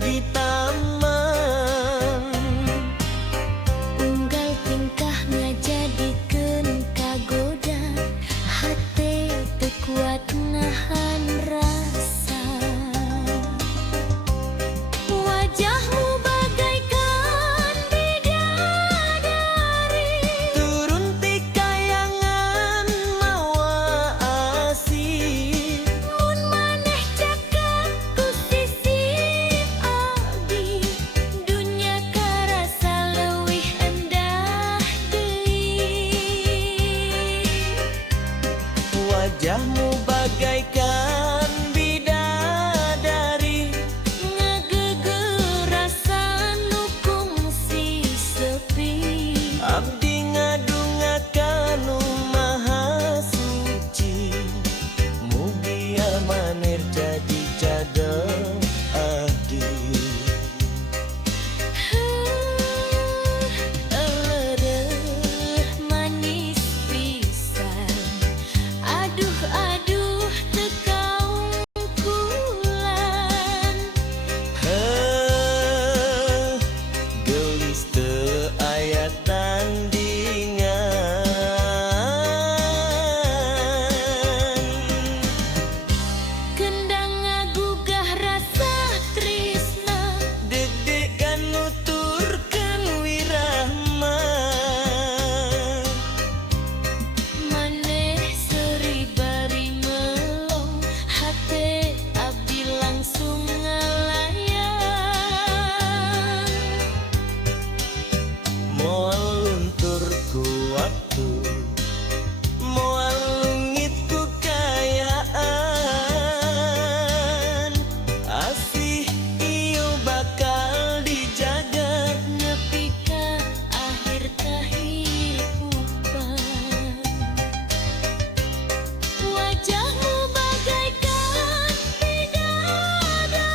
di taman. Unggal tingkah ngajadikeun kagoda, hate teu kuat nahan rasa. Wajahmu bagaikan bidadari, Turun ti kayangan mawa asih. mun maneh cakap ku sisi abdi, dunya karasa leuwih endah deui. Wajahmu bagaikan bidadari, Ngageugeur rasa nu kungsi sepi. abdi ngadungakan nu maha suci. Mugi amanir jadi cadel abdi. Elereuh manis pisan, aduh aduh teu kaungkulan. Heuh, gelis teu aya tandingan. Kendang ngagugah rasa tresna, Deg-degan nuturkeun wirahma. maneh seuri bari melong, hate abdi langsung ngalayan. Moal luntur ku waktu, moal lungit ku kayaan. Asih ieu bakal dijaga Nepi ka akhir kahirupan. Wajahmu bagaikan bidadari,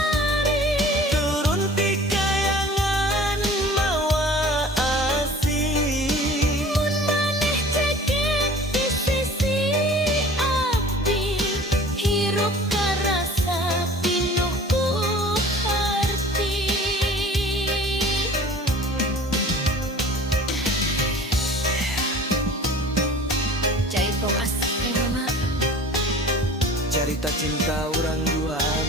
turun ti kayangan mawa asih. mun maneh cekek di sisi abdi, hirup karasa pinuh ku harti. Cai tong asih mama. Carita cinta urang duaan.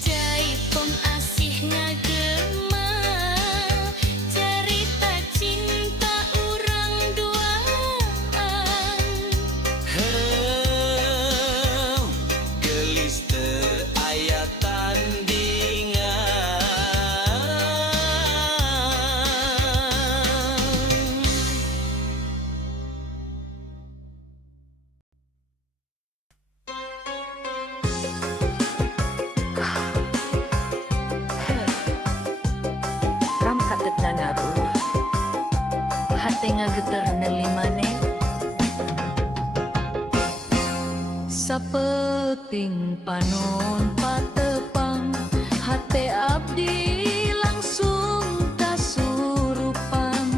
Jaipong asih ngagema, cerita cinta urang duaan. Heuh, gelis teu aya tandingan. Ram kagetna ngaruh, hate ngageter neuli maneh. Sapeting panon patepang, hate abdi langsung kasurupan.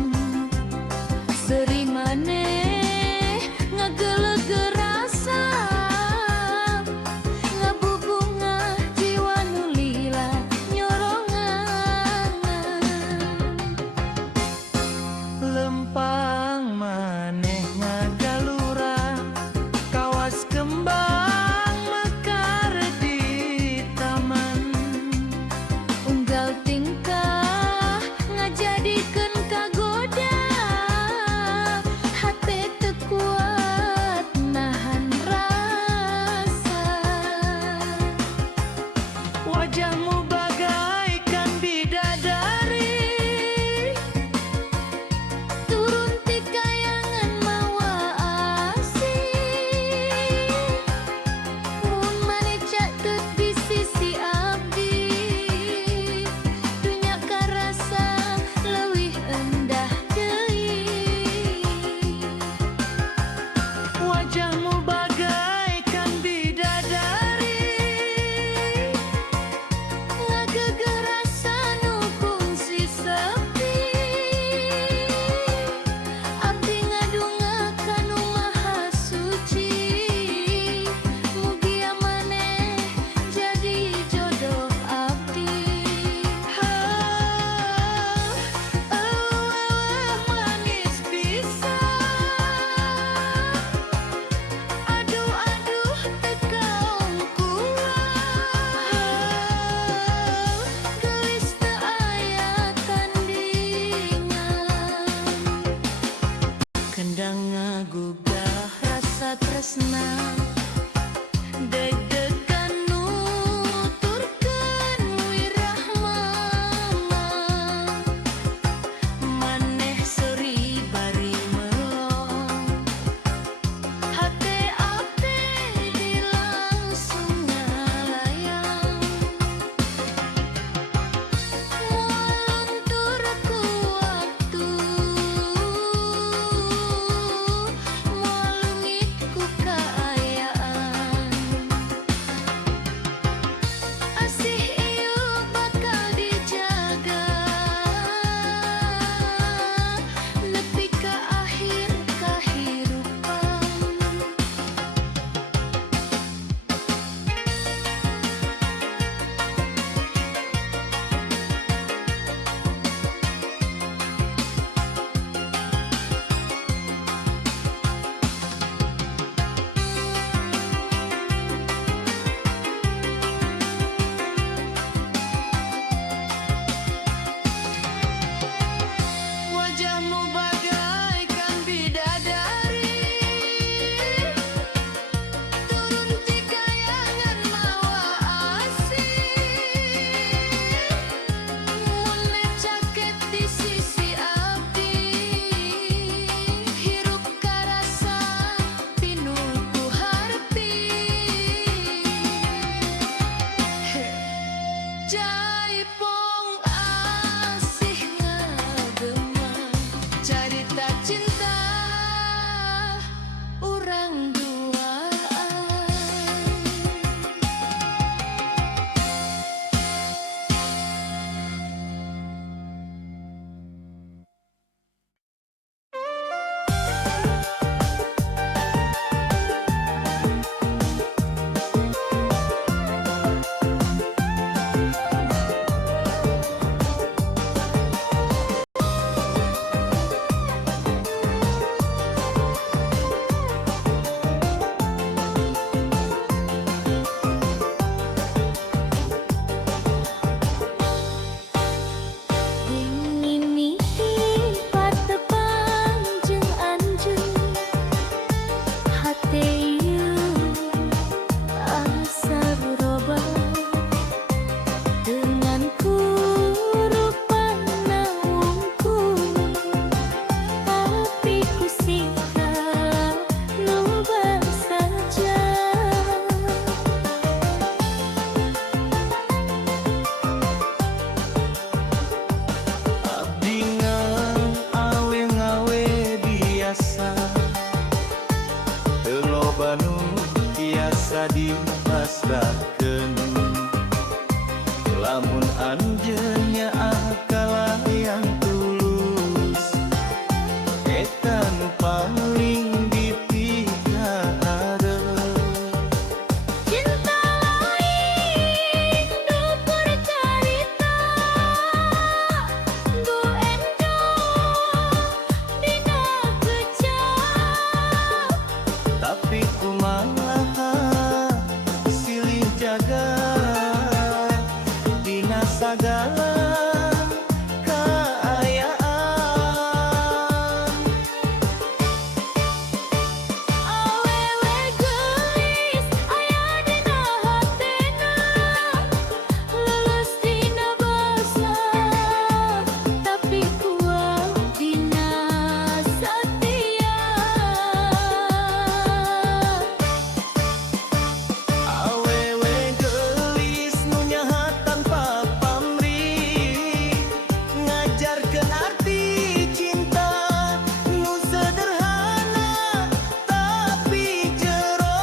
Seri maneh ngageuleugeur rasa, ngabubungah jiwa nu lila nyorongan. Lempang maneh ngagalura, kawas kembang mekar di Jaipong asih ngagema cerita cinta urang duaan. Dingin patepang jeung anjeun hate ieu asa berubah dengan kurupana wungkul tapi ku sikap nubar saja. Abdi ngawe-ngawe biasa teu loba nu tiasa dipasrahkeun. Lamun anjeun nya akal yang tulus eta nu paling dipikahareun. Cinta lain dupur carita Gu endong dina kecap Tapi kumaha silih jaga dina sagala kaayaan. Awewe geulis aya dina hatena lulus dina basa tapi kuat dina satia. Awewe geulis nu nyaha tanpa pamrih ngajarkeun arti cinta nu sederhana tapi jero.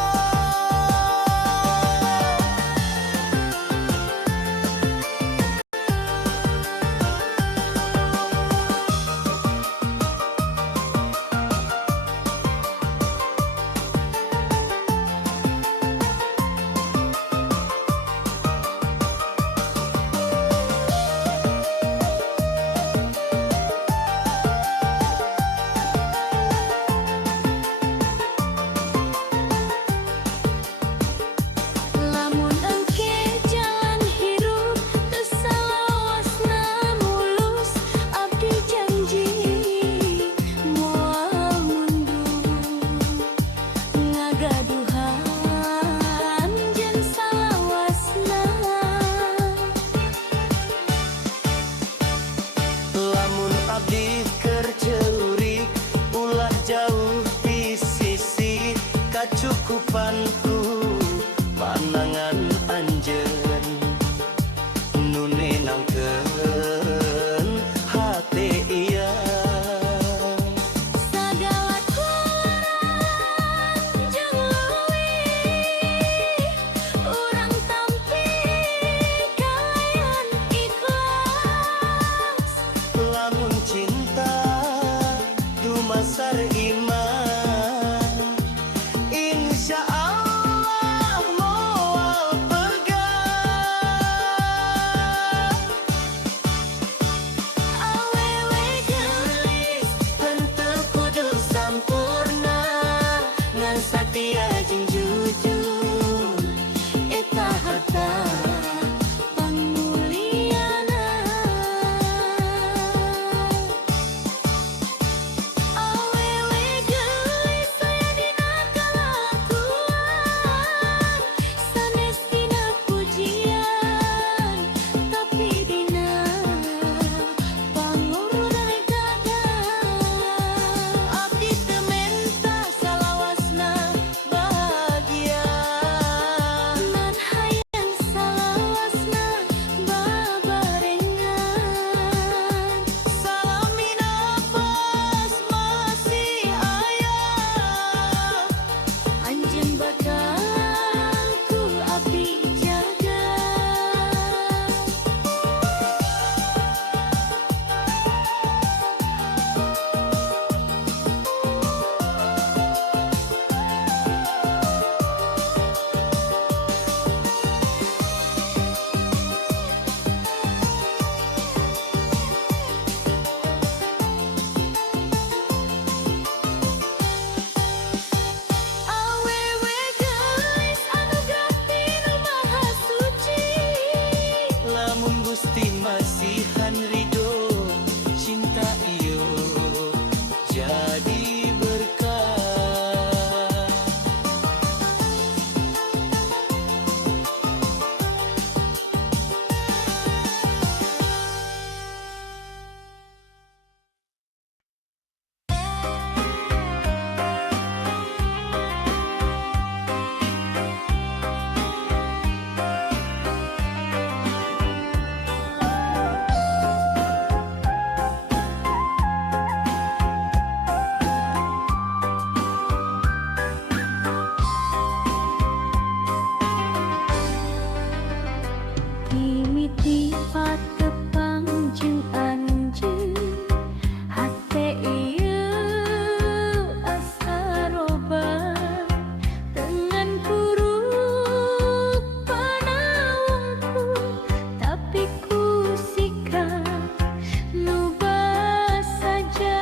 Lamun engke jalan hirup teu salawasna mulus abdi janji moal mundur ngagaduhan jeung salawasna. Lamun abdi keur ceurik ulah jauh di sisi kacukupanku panangan anjeun nu nenangkeun hate ieu. Sagala kurang jeung leuwih urang tampi kalayan ikhlas. Lamun cinta dumasar iman insya Allah moal pegang. tepang jeung anjeun hate ieu asa robah dengan kuruk panaungku tapi ku sikap lubah saja.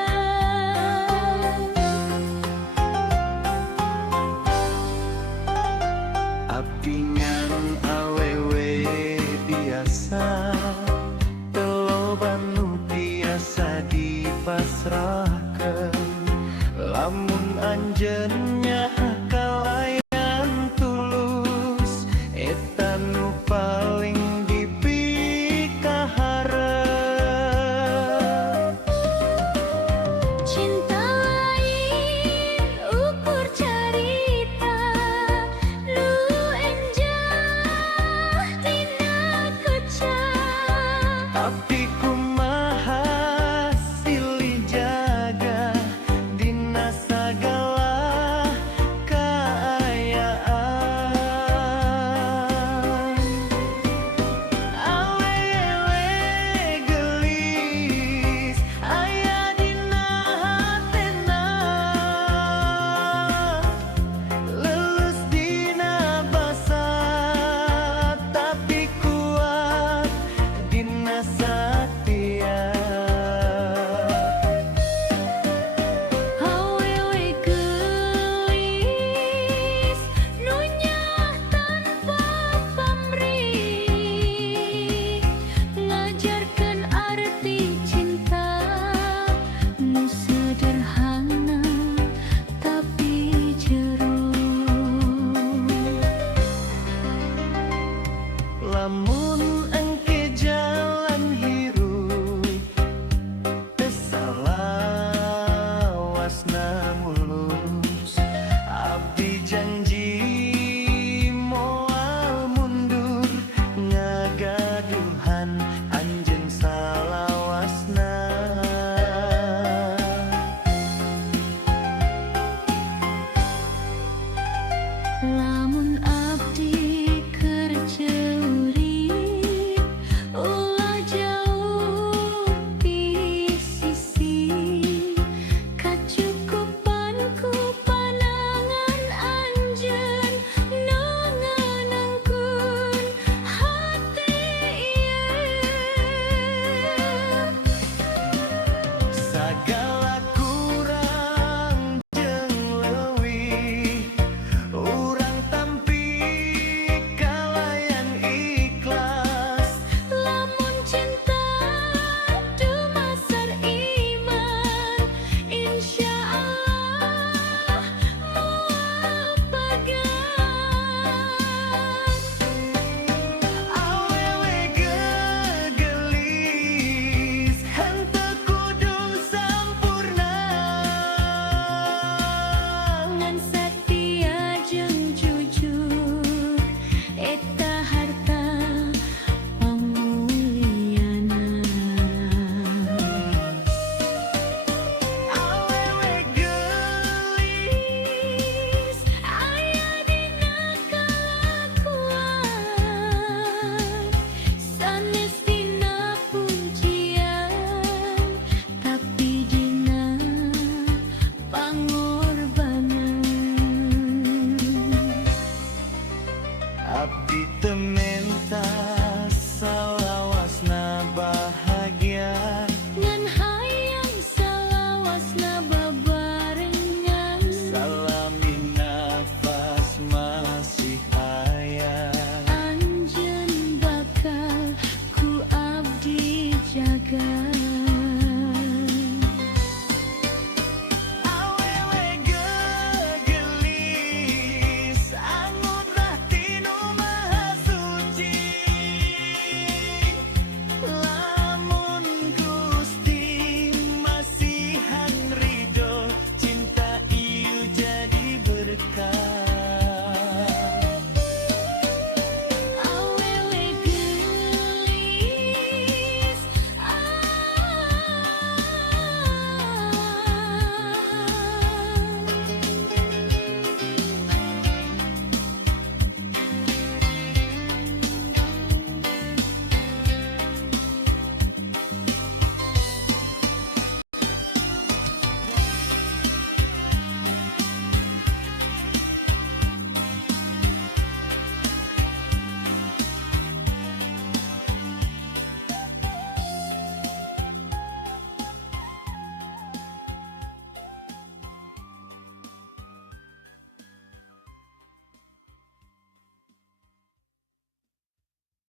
Abdi ngan awewe biasa teloban nu biasa dipasrahkeun lamun anjeunnya kalayan tulus eta nu paling dipikaharep. Cinta lain ukur carita lu enjah dina kecap Tapi ku